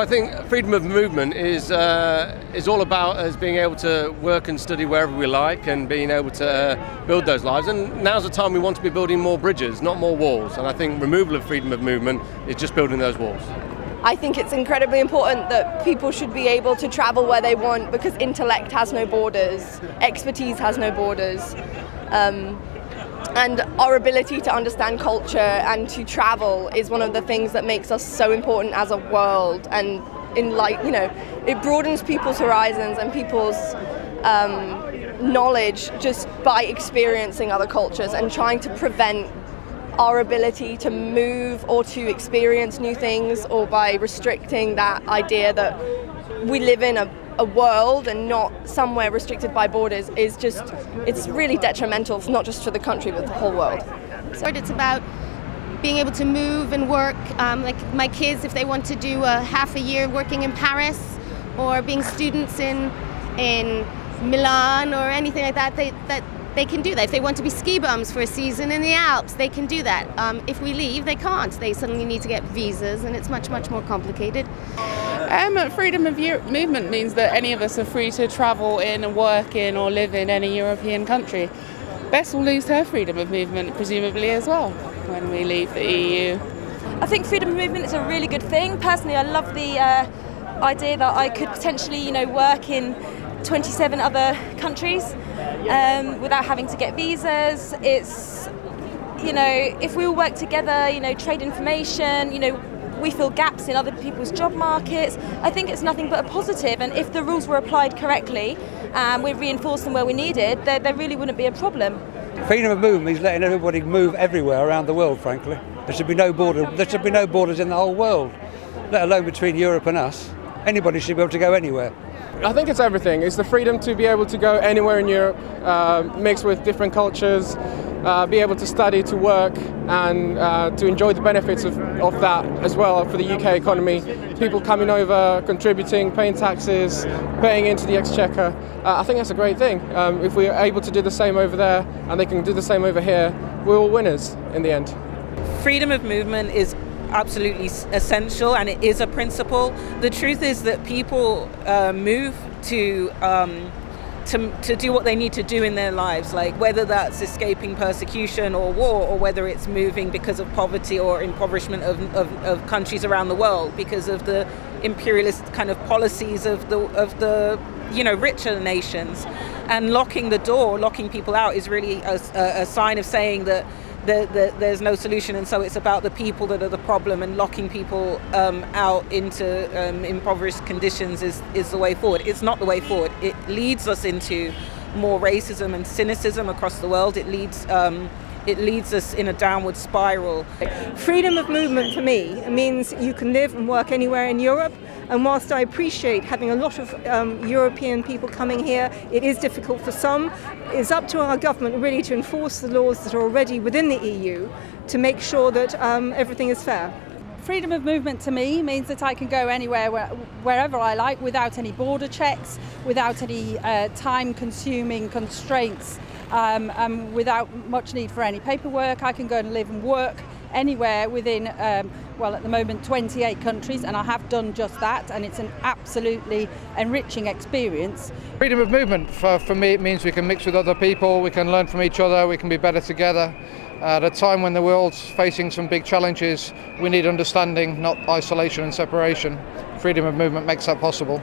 I think freedom of movement is all about us being able to work and study wherever we like and being able to build those lives. And now's the time we want to be building more bridges, not more walls. And I think removal of freedom of movement is just building those walls. I think it's incredibly important that people should be able to travel where they want, because intellect has no borders, expertise has no borders. And our ability to understand culture and to travel is one of the things that makes us so important as a world. And it broadens people's horizons and people's knowledge just by experiencing other cultures and trying to prevent our ability to move or to experience new things, or by restricting that idea that we live in a world and not somewhere restricted by borders it's really detrimental, not just for the country but the whole world. So it's about being able to move and work, like my kids, if they want to do a half a year working in Paris or being students in Milan or anything like that, they can do that. If they want to be ski bums for a season in the Alps, they can do that. If we leave, they can't. They suddenly need to get visas, and it's much, much more complicated. Freedom of movement means that any of us are free to travel in and work in or live in any European country. Bess will lose her freedom of movement, presumably, as well, when we leave the EU. I think freedom of movement is a really good thing. Personally, I love the idea that I could potentially, work in 27 other countries without having to get visas. It's, if we all work together, trade information, we fill gaps in other people's job markets. I think it's nothing but a positive, and if the rules were applied correctly and we reinforced them where we needed, there really wouldn't be a problem. Freedom of movement means letting everybody move everywhere around the world, frankly. There should be no borders in the whole world, let alone between Europe and us. Anybody should be able to go anywhere. I think it's everything. It's the freedom to be able to go anywhere in Europe, mix with different cultures, be able to study, to work, and to enjoy the benefits of that as well for the UK economy. People coming over, contributing, paying taxes, paying into the exchequer. I think that's a great thing. If we're able to do the same over there and they can do the same over here, we're all winners in the end. Freedom of movement is absolutely essential, and it is a principle. The truth is that people move to do what they need to do in their lives, like whether that's escaping persecution or war, or whether it's moving because of poverty or impoverishment of countries around the world because of the imperialist kind of policies of the richer nations. And locking the door, locking people out, is really a sign of saying that there's no solution, and so it's about the people that are the problem, and locking people out into impoverished conditions is the way forward. It's not the way forward. It leads us into more racism and cynicism across the world. It leads us in a downward spiral. Freedom of movement for me means you can live and work anywhere in Europe. And whilst I appreciate having a lot of European people coming here, it is difficult for some. It's up to our government really to enforce the laws that are already within the EU to make sure that everything is fair. Freedom of movement to me means that I can go anywhere, wherever I like, without any border checks, without any time-consuming constraints, without much need for any paperwork. I can go and live and work anywhere within, at the moment 28 countries, and I have done just that, and it's an absolutely enriching experience. Freedom of movement, for me, it means we can mix with other people, we can learn from each other, we can be better together. At a time when the world's facing some big challenges, we need understanding, not isolation and separation. Freedom of movement makes that possible.